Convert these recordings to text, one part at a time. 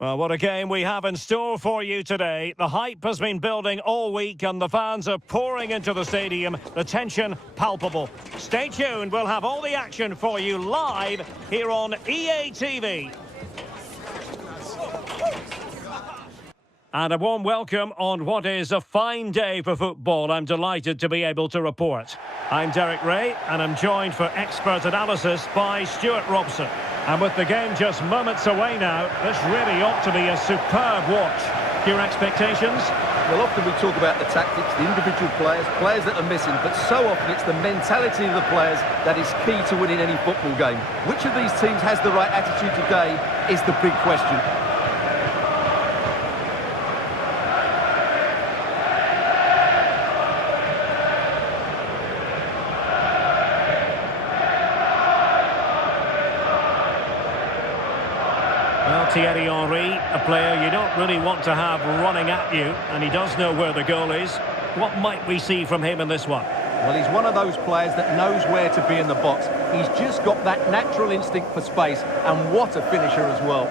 Well, what a game we have in store for you today. The hype has been building all week and the fans are pouring into the stadium. The tension palpable. Stay tuned, we'll have all the action for you live here on EA TV. And a warm welcome on what is a fine day for football. I'm delighted to be able to report. I'm Derek Ray and I'm joined for expert analysis by Stuart Robson. And with the game just moments away now, this really ought to be a superb watch. Your expectations? Well, often we talk about the tactics, the individual players that are missing, but so often it's the mentality of the players that is key to winning any football game. Which of these teams has the right attitude today is the big question. Well, Thierry Henry, a player you don't really want to have running at you, and he does know where the goal is. What might we see from him in this one? Well, he's one of those players that knows where to be in the box. He's just got that natural instinct for space, and what a finisher as well.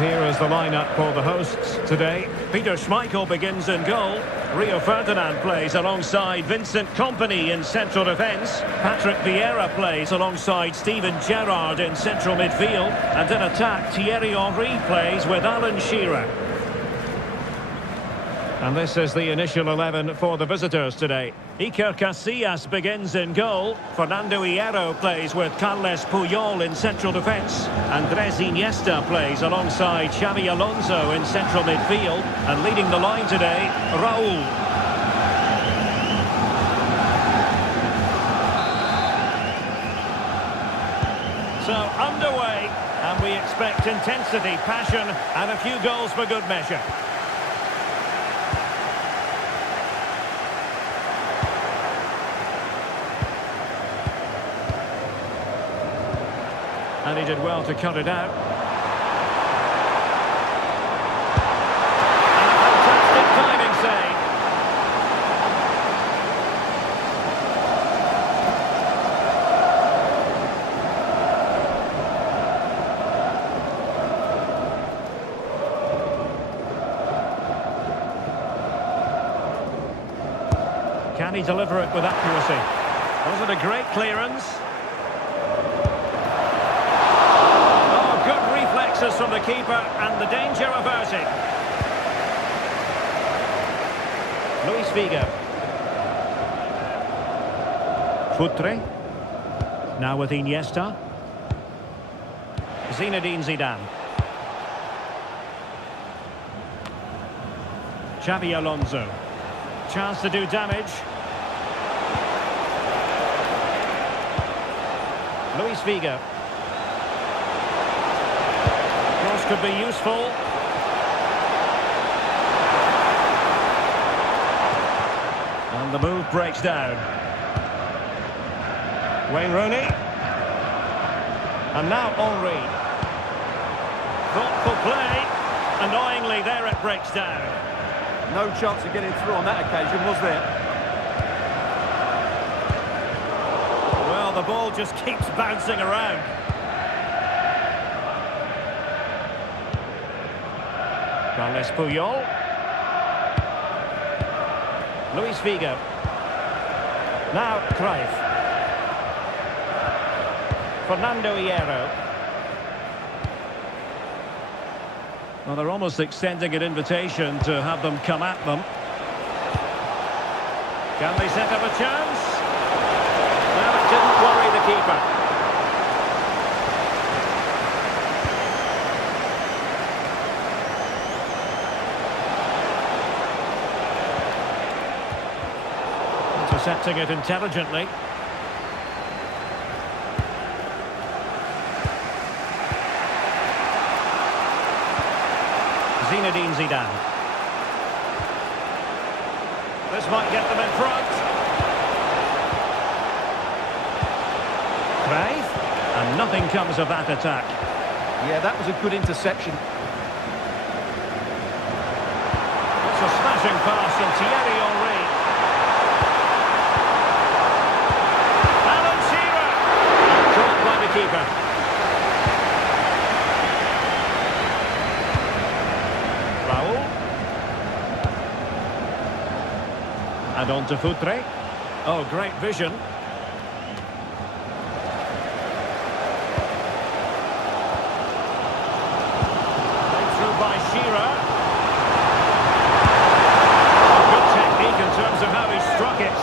Here is the lineup for the hosts today. Peter Schmeichel begins in goal. Rio Ferdinand plays alongside Vincent Kompany in central defence. Patrick Vieira plays alongside Steven Gerrard in central midfield. And in attack, Thierry Henry plays with Alan Shearer. And this is the initial 11 for the visitors today. Iker Casillas begins in goal. Fernando Hierro plays with Carles Puyol in central defence. Andres Iniesta plays alongside Xabi Alonso in central midfield. And leading the line today, Raul. So underway, and we expect intensity, passion, and a few goals for good measure. And he did well to cut it out. And a fantastic diving save. Can he deliver it with accuracy? Was it a great clearance? From the keeper and the danger averted. Luis Figo. Futre. Now with Iniesta. Zinedine Zidane. Xabi Alonso. Chance to do damage. Luis Figo. Could be useful. And the move breaks down. Wayne Rooney. And now Henry. Thoughtful play. Annoyingly, there it breaks down. No chance of getting through on that occasion, was there? Well, the ball just keeps bouncing around. Carles Puyol. Luis Figo. Now Cruyff. Fernando Hierro. Well, they're almost extending an invitation to have them come at them. Can they set up a chance? Well, it didn't worry the keeper. Intercepting it intelligently. Zinedine Zidane. This might get them in front. Nothing comes of that attack. Yeah, that was a good interception. It's a smashing pass from Thierry Henry. Alan Shearer! Caught by the keeper. Raul. And on to Futre. Oh, great vision. By Shearer. Good technique in terms of how he struck it.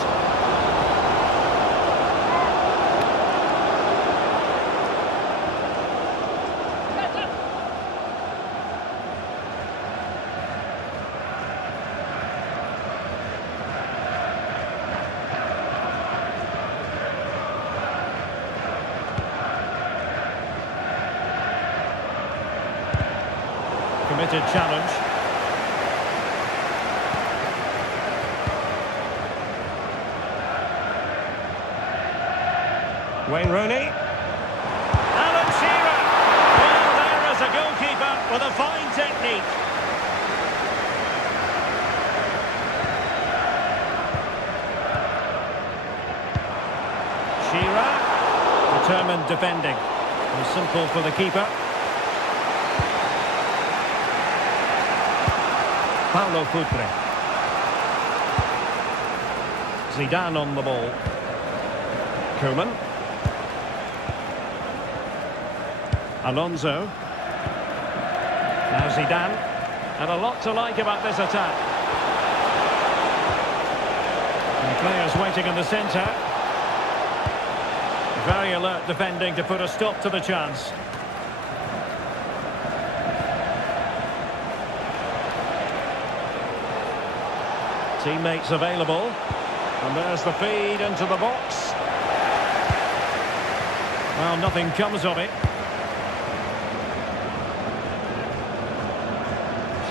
Committed challenge. Wayne Rooney. Alan Shearer. Well, there is a goalkeeper with a fine technique. Shearer. Determined defending. And simple for the keeper. Paulo Futre. Zidane on the ball. Koeman. Alonso. Now Zidane. And a lot to like about this attack. And players waiting in the centre. Very alert defending to put a stop to the chance. Teammates available. And there's the feed into the box. Well, nothing comes of it.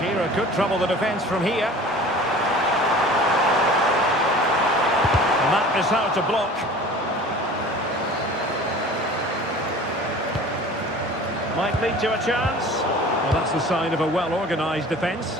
Shearer could trouble the defence from here. And that is how to block. Might lead to a chance. Well, that's the sign of a well-organised defence.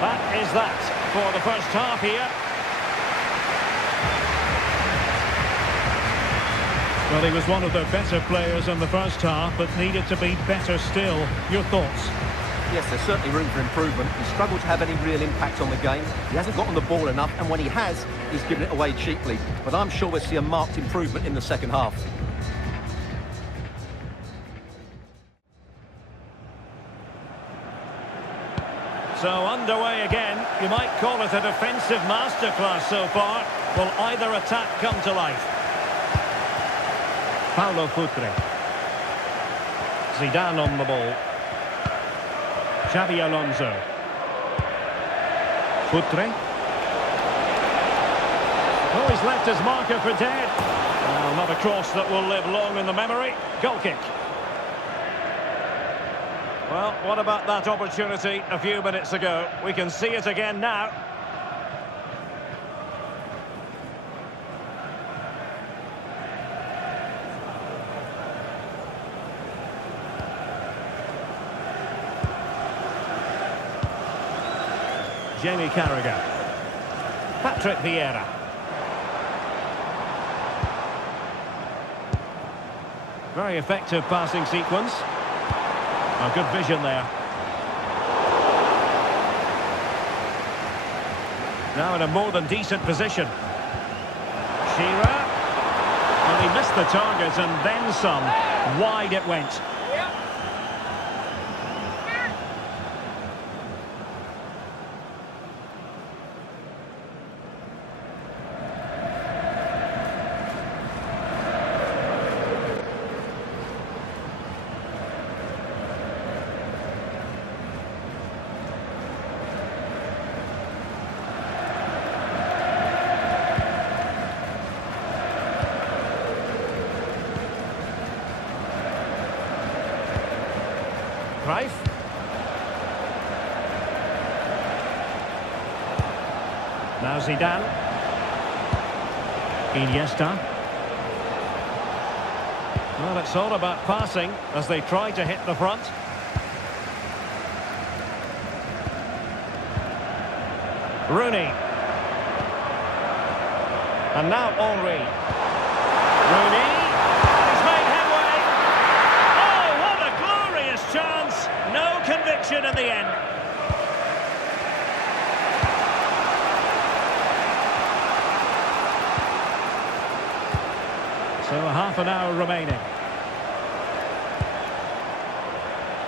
That is that for the first half here. Well, he was one of the better players in the first half, but needed to be better still. Your thoughts? Yes, there's certainly room for improvement. He struggled to have any real impact on the game. He hasn't got on the ball enough, and when he has, he's given it away cheaply. But I'm sure we'll see a marked improvement in the second half. So underway again. You might call it a defensive masterclass so far. Will either attack come to life? Paulo Futre. Zidane on the ball. Xabi Alonso. Futre. Oh, he's left his marker for dead. Oh, not a cross that will live long in the memory. Goal kick. Well, what about that opportunity a few minutes ago? We can see it again now. Jamie Carragher. Patrick Vieira. Very effective passing sequence. Oh, good vision there. Now in a more than decent position. Shearer. Well, he missed the target and then some. Wide it went. Cruyff. Now Zidane. Iniesta. Well, it's all about passing as they try to hit the front. Rooney. And now Henry. Rooney. He's made headway. Oh, what a glorious chance. No conviction in the end. So a half an hour remaining.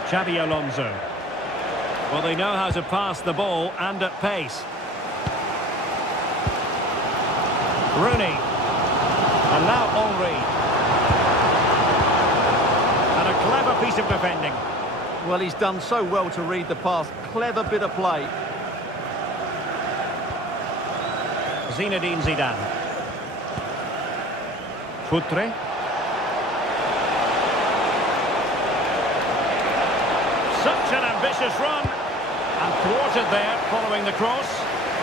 Xabi Alonso. Well, they know how to pass the ball and at pace. Rooney. And now Henry. And a clever piece of defending. Well, he's done so well to read the pass. Clever bit of play. Zinedine Zidane. Futre. Such an ambitious run. And thwarted there following the cross.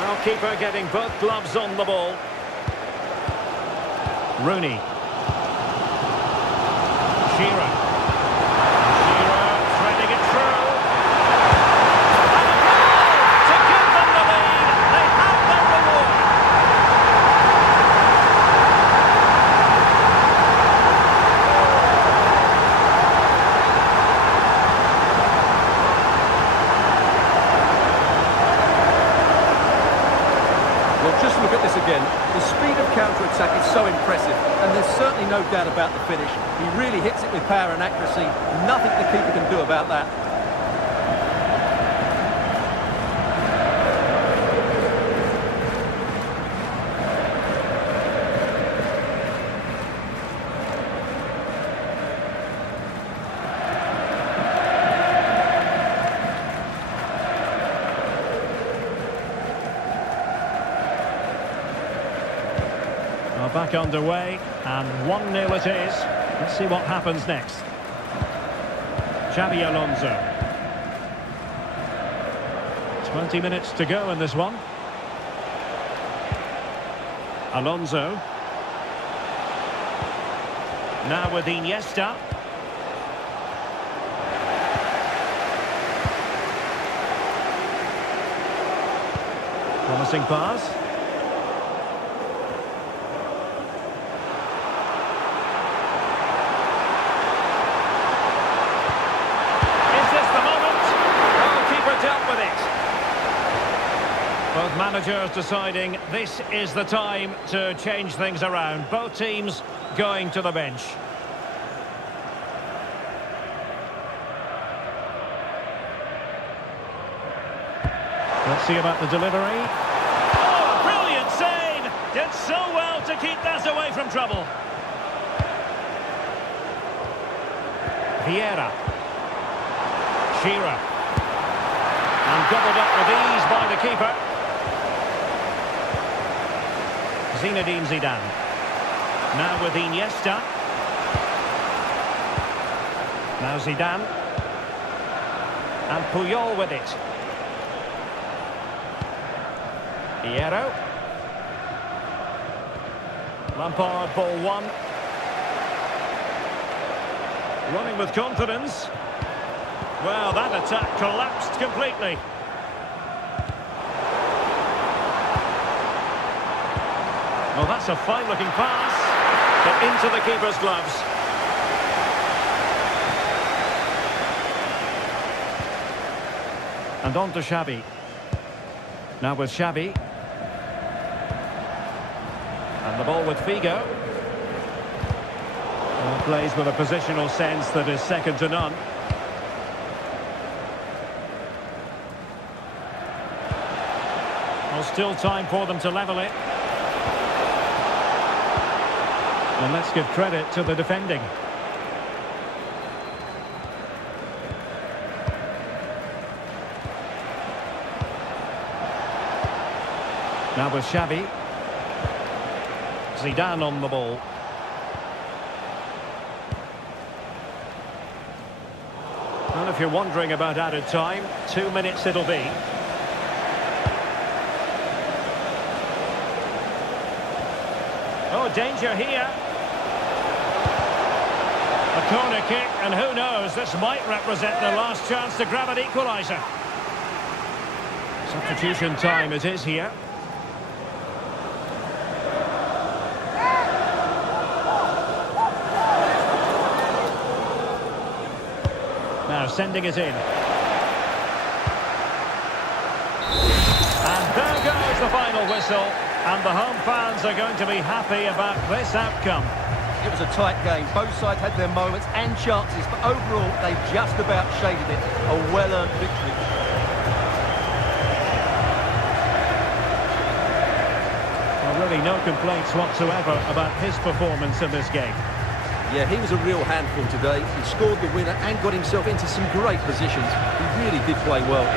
Well, keeper getting both gloves on the ball. Rooney. Shearer. Shearer threading it through. And a goal to give them the lead. They have their reward. Well, just look at this again. The speed of counter-attack is so impressive, and there's certainly no doubt about the finish. He really hits it with power and accuracy. Nothing the keeper can do about that. Back underway, and 1-0 it is. Let's see what happens next. Xabi Alonso. 20 minutes to go in this one. Alonso. Now with Iniesta. Promising pass. Both managers deciding this is the time to change things around. Both teams going to the bench. Let's see about the delivery. Oh, brilliant save! Did so well to keep that away from trouble. Vieira. Shearer. And doubled up with ease by the keeper. Zinedine Zidane. Now with Iniesta. Now Zidane. And Puyol with it. Hierro. Lampard, ball one. Running with confidence. Well, that attack collapsed completely. Well, that's a fine-looking pass, but into the keeper's gloves. And on to Xabi. Now with Xabi. And the ball with Figo. Well, plays with a positional sense that is second to none. Well, still time for them to level it. And let's give credit to the defending. Now with Xavi. Zidane on the ball. Well, if you're wondering about added time, 2 minutes it'll be. Oh, danger here. A corner kick, and who knows, this might represent the last chance to grab an equaliser. Substitution time it is here. Now sending it in. And there goes the final whistle. And the home fans are going to be happy about this outcome. It was a tight game. Both sides had their moments and chances, but overall, they just about shaded it. A well-earned victory. Well, really no complaints whatsoever about his performance in this game. Yeah, he was a real handful today. He scored the winner and got himself into some great positions. He really did play well.